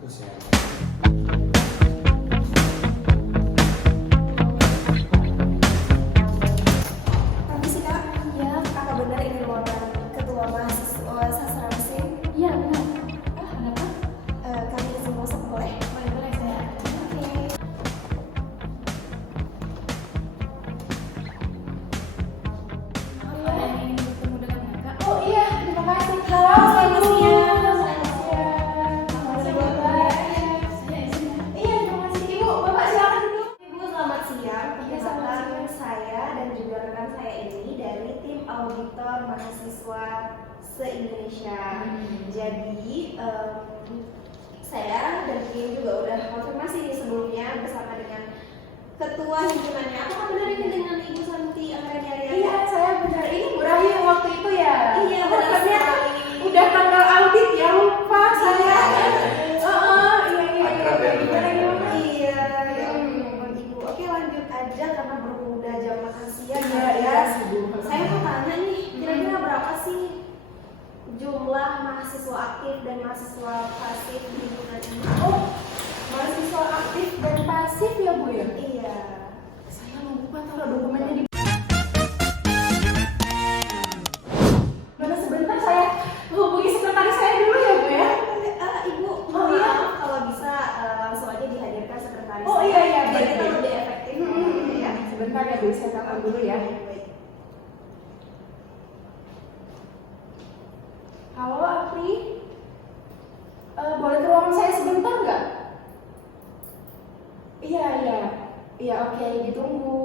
Bagus ya. Tapi sih kak, ya kakak benar ingin melamar ketua mahasiswa sastra mesin. Iya benar. Kenapa? Kami izin masuk boleh? Boleh boleh saya. Oke. Ada yang ingin bertemu dengan kakak? Oh iya, terima kasih. Halo, selamat siang. Selamat siang. Selamat Bapak. Saya izin. Iya, terima kasih Ibu. Bapak silakan dulu. Ibu selamat siang. Iya, selamat Perkenalkan saya dan juga rekan saya ini dari tim auditor mahasiswa se-Indonesia. Jadi saya dan tim juga udah konfirmasi nih sebelumnya bersama dengan ketua himpunannya. Apakah benar ini dengan Ibu Santi Anggreni? Iya, saya benar. Ini Bu Rahim waktu itu ya? Iya, benar sekali. Udah tanggal audit ya, lupa saya. Iya. Akrab ya, Gimana? Iya, ya ampun, Ibu. Oke, lanjut aja karena berhubung udah jam makan siang Iya, sibuk. Saya mau tanya nih, kira-kira berapa sih jumlah mahasiswa aktif dan mahasiswa pasif di himpunan ini? Oh, mahasiswa aktif dan pasif ya Bu ya? Iya. Saya lupa taruh dokumennya di mana. Sebentar saya hubungi sekretaris saya dulu ya Bu ya? Ibu, Oh, iya. maaf kalau bisa langsung aja dihadirkan sekretaris. Oh, iya, Biar baik, kita baik. lebih efektif. Ya. Sebentar ya Bu, saya telepon dulu ya. Baik. Halo Apri, boleh ke ruangan saya sebentar nggak? Iya, oke, ditunggu.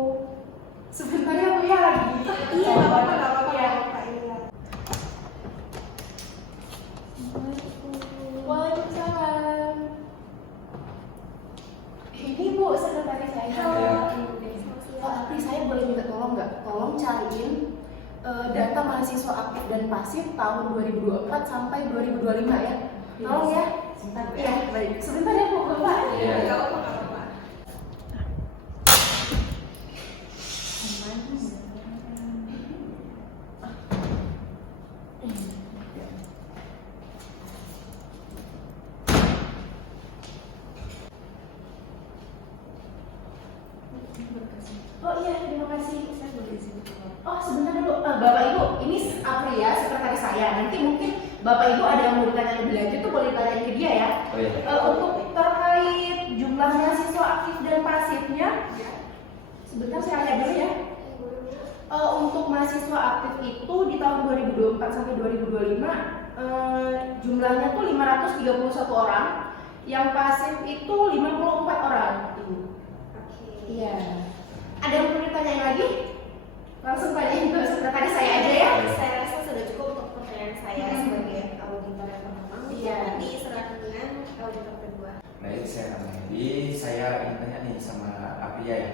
Sebentar ya Bu ya, lagi. Iya, nggak apa-apa, Ya. iya. Waalaikumsalam. Ini Bu, sekretaris saya. Iya. Pak Apri, saya boleh minta tolong nggak? Tolong cariin data mahasiswa aktif dan pasif tahun 2024 sampai 2025 ya. Tolong ya. Sebentar Bu. Iya, baik. Sebentar ya Bu, Bapak. Iya. Nggak apa-apa, nggak apa-apa. Oh iya, terima kasih. Saya boleh izin. Oh sebentar dulu, Bapak Ibu, ini Apri ya, sekretaris saya. Nanti mungkin Bapak Ibu ada yang mau ditanya lebih lanjut tuh boleh tanya ke dia ya. Oh iya. Untuk terkait jumlah mahasiswa aktif dan pasifnya, sebentar saya lihat dulu ya. Untuk mahasiswa aktif itu di tahun 2024 sampai 2025 jumlahnya tuh 531 orang, yang pasif itu 54 orang. Ibu. Oke. Iya. Ada yang perlu ditanyain lagi? Langsung tanyain ke sekretaris saya aja ya. Saya rasa sudah cukup untuk pertanyaan saya sebagai auditor yang pertama. Iya. Nanti serahkan dengan auditor kedua. Baik, saya namanya Edi. Saya ingin tanya nih sama Apria ya.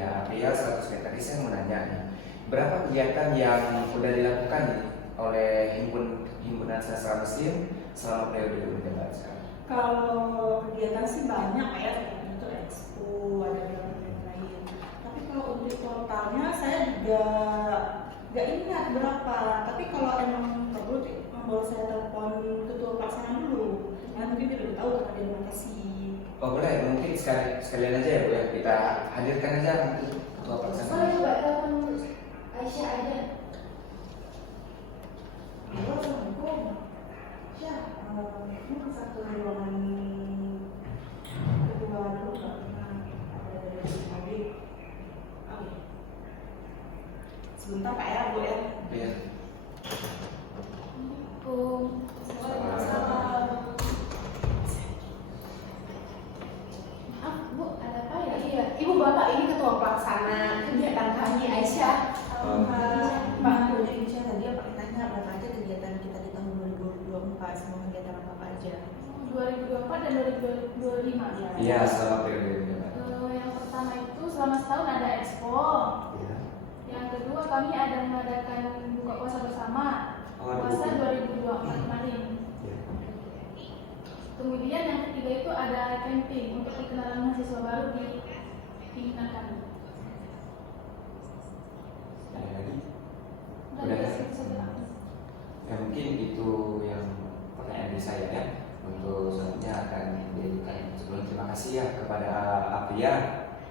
Ya, Apria selaku sekretaris saya mau nanya nih. Berapa kegiatan yang sudah dilakukan nih oleh himpunan sastra mesin selama periode menjabat sekarang? Kalau kegiatan sih banyak ya, itu expo, ada yang lain. Tapi kalau untuk totalnya saya juga nggak ingat berapa. Tapi kalau emang perlu, boleh saya telepon ketua pelaksana dulu. Ya mungkin dia lebih tahu karena dia makasih. Oh boleh, mungkin sekalian aja ya Bu ya, kita hadirkan aja nanti ketua pelaksana. Boleh coba telepon Aisyah aja. Halo, Assalamualaikum. Ya, ini satu ruangan kedua dulu karena ada dari tadi. Oke. Sebentar Pak ya, Bu ya. Iya. Maaf Bu, ada apa ya? Iya, Ibu Bapak ini ketua pelaksana kegiatan kami Aisyah. Pak, ini saya tadi pakai tanya berapa aja kegiatan kita di tahun 2024, semua kegiatan apa aja. 2024 dan 2025 ya. Iya, selama periode menjabat. Yang pertama itu selama setahun ada expo. Iya. Yang kedua kami ada mengadakan buka puasa bersama. Oh, Puasa ada 2024 kemarin. Iya. Kemudian yang ketiga itu ada camping untuk perkenalan mahasiswa baru di himpunan kami. Ada lagi? Dan Udah. itu saja. Ya mungkin itu yang pertanyaan dari saya ya. Untuk selanjutnya akan kasih ya kepada Apria.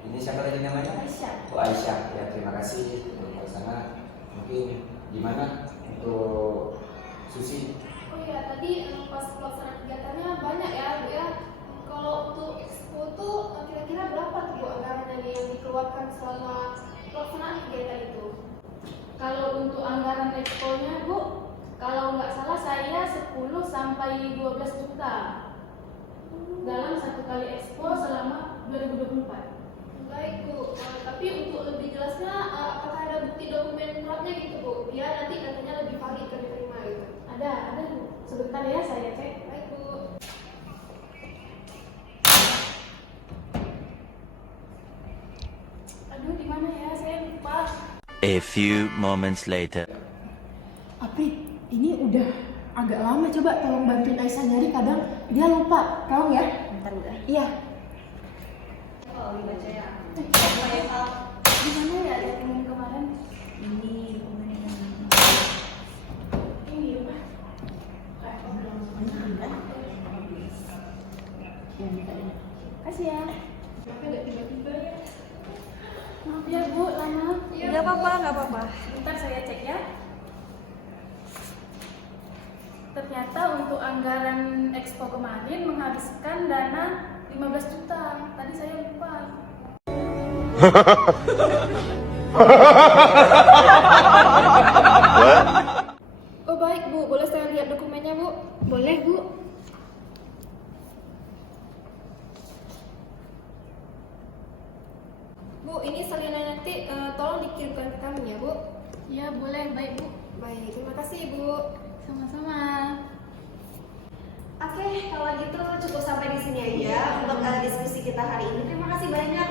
Ini siapa tadi namanya? Aisyah. Bu Aisyah. Ya, terima kasih untuk sana. Mungkin gimana untuk Susi? Oh iya, tadi pas pelaksanaan kegiatannya banyak ya Bu ya. Kalau untuk expo tuh kira-kira berapa tuh Bu anggaran yang dikeluarkan selama pelaksanaan kegiatan itu? Kalau untuk anggaran expo-nya Bu, kalau nggak salah saya 10 sampai 12 juta dalam satu kali expo selama 2024. Baik Bu, tapi untuk lebih jelasnya apakah ada bukti dokumen lengkapnya gitu Bu? Biar nanti datanya lebih valid kami terima gitu. Ada Bu. Sebentar ya saya cek. Baik Bu. Aduh, di mana ya? Saya lupa. A few moments later. Apri, ini udah agak lama, coba tolong bantuin Aisyah nyari, kadang dia lupa. Tolong ya. Bentar udah. Iya. Oh, dibaca ya. Di mana ya dokumen kemarin? Ini dokumen yang Ini Pak. Kasih ya. Tapi nggak tiba-tiba ya. Maaf ya Bu, lama. nggak apa-apa, nggak apa-apa. Bentar saya cek ya. Ternyata untuk anggaran expo kemarin menghabiskan dana 15 juta. Tadi saya lupa. Oh baik Bu, boleh saya lihat dokumennya Bu? Boleh Bu. Bu, ini salinan nanti tolong dikirimkan ke kami ya Bu. Ya boleh, baik Bu. Baik, terima kasih Bu. Sama-sama. Oke, kalau gitu cukup sampai di sini aja untuk diskusi kita hari ini. Terima kasih banyak